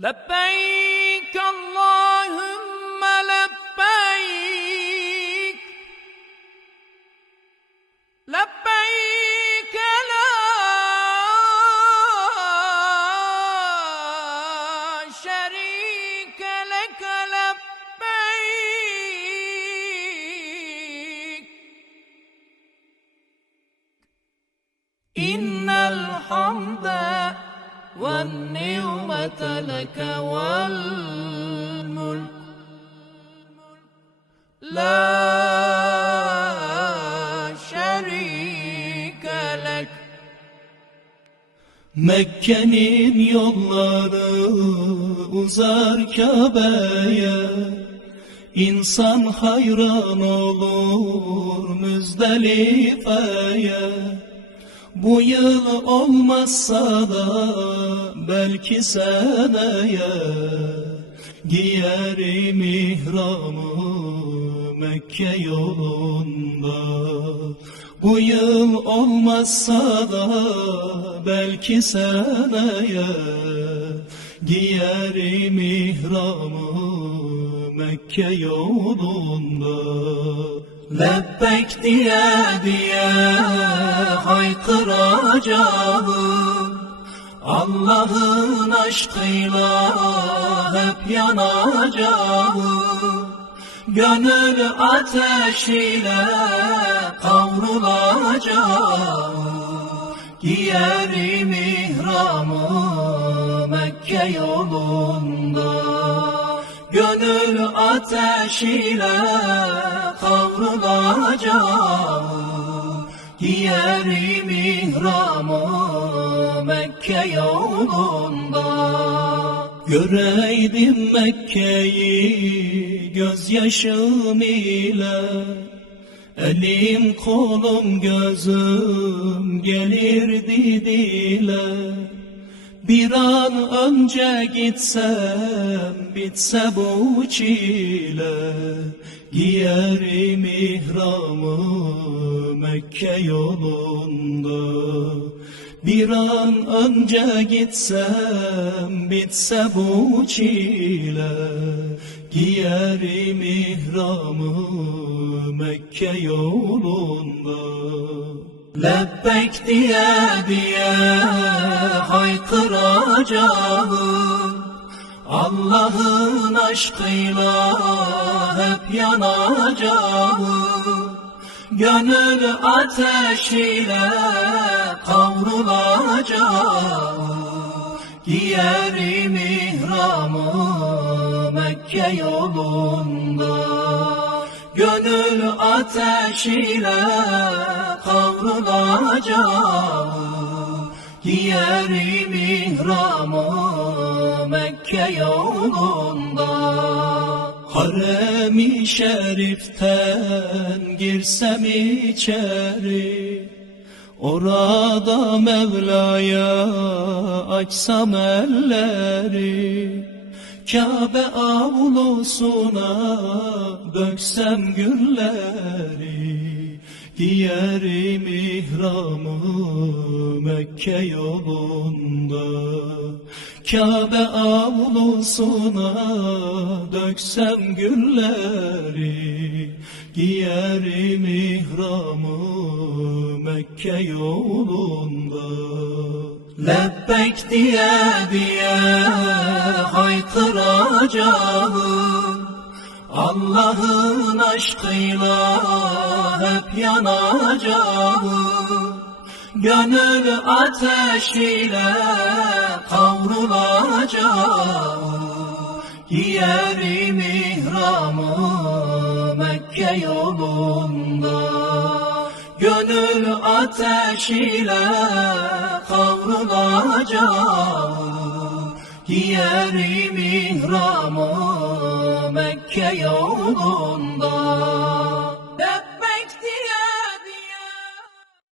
لبيك اللهم لبيك لبيك لا شريك لك لبيك إن الحمد والنعمة لك والملك لا şerike lek. Mekke'nin yolları uzar Kabe'ye, İnsan hayran olur Müzdelife'ye. Bu yıl olmazsa da belki seneye, giyerim ihramı Mekke yolunda. Bu yıl olmazsa da belki seneye, giyerim ihramı Mekke yolunda. Lebbek diye haykıracağım, Allah'ın aşkıyla hep yanacağım. Gönül ateşiyle kavrulacağım, giyerim ihramı Mekke yolunda. Gönül ateşiyle kavrulacağım, giyerim ihramı Mekke yolunda. Göreydim Mekke'yi gözyaşım ile, elim kolum gözüm gelirdi dile. Bir an önce gitsem bitse bu çile, giyerim ihramı Mekke yolunda. Bir an önce gitsem bitse bu çile, giyerim ihramı Mekke yolunda. Lebbek diye haykıracağım, Allah'ın aşkıyla hep yanacağım. Gönül ateşiyle kavrulacağım, giyerim ihramı Mekke yolunda. Gönül ateşiyle kavrulacağım, giyerim ihramı Mekke yolunda. Harem-i şeriften girsem içeri, orada Mevla'ya açsam elleri, Kabe avlusuna döksem gülleri, giyerim ihramı Mekke yolunda. Kabe avlusuna döksem gülleri, giyerim ihramı Mekke yolunda. Lebbek diye haykıracağım, Allah'ın aşkıyla hep yanacağım. Gönül ateşiyle kavrulacağım, giyerim ihramı Mekke yolunda. Gönül ateşiyle kavrulacağım, giyerim ihramı Mekke yolunda.